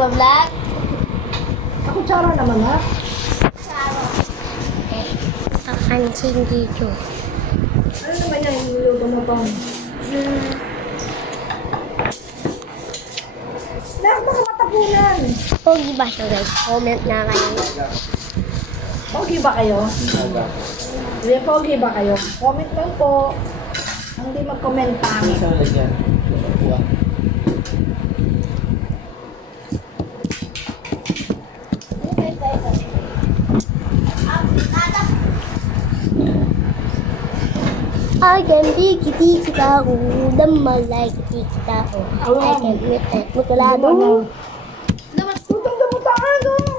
nagpa-vlog? Ako tsara naman ha. Kakansing dito. Ano naman yan? Niluto mo pang? Lahat baka matapunan. Pogi ba siya guys? Comment na kayo. Pogi ba kayo? Hindi, pogi ba kayo? Comment lang po. Hindi mag-comment pangit. I can tiki tahu, damalay tiki tahu. I can meet at mukulado. Tutong damutaan doon.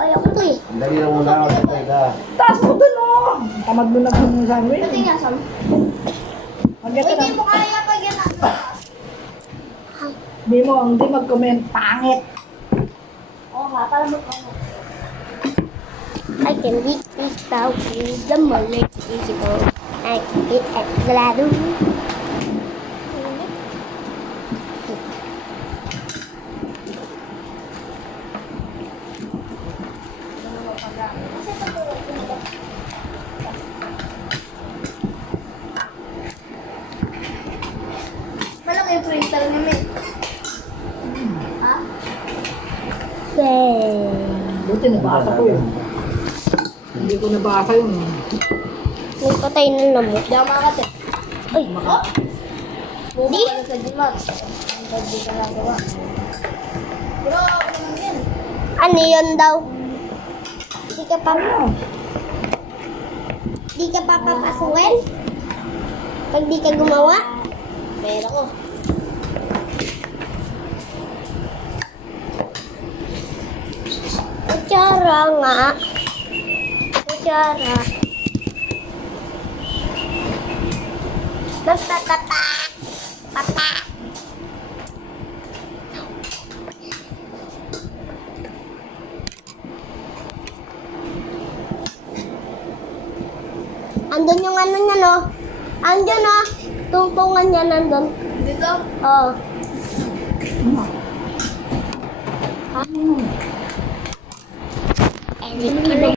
Ayaw ko to eh. Dali na muna ako sa tayo. Taas mo doon oh. Tamad mo na kung sa amin. Pati nga Sam. Maganda na. Hindi mo kaya pag yan. Hindi mag-comment pangit. Oo nga, para mag-comment. I can beat this cow, the mullet is go. I can eat at the lado. Malaki yung printer namin. Ha? Buti nabasa ko yun. Hindi ko nabasa yun. May patay na lamok. Hindi ako makakate. Ay! Hindi? Sa Dimax. Hindi ka nagawa. Pero ako naman yan. Ano yun daw? Di ka pa... Di ka pa papasukin? Pag di ka gumawa? Pera ko. Kutsara nga. Kutsara. Magpapapa. Papa. Andun yung ano niya, no? Andun, no? Tungtungan niya nandun. Dito? Oo. Ha?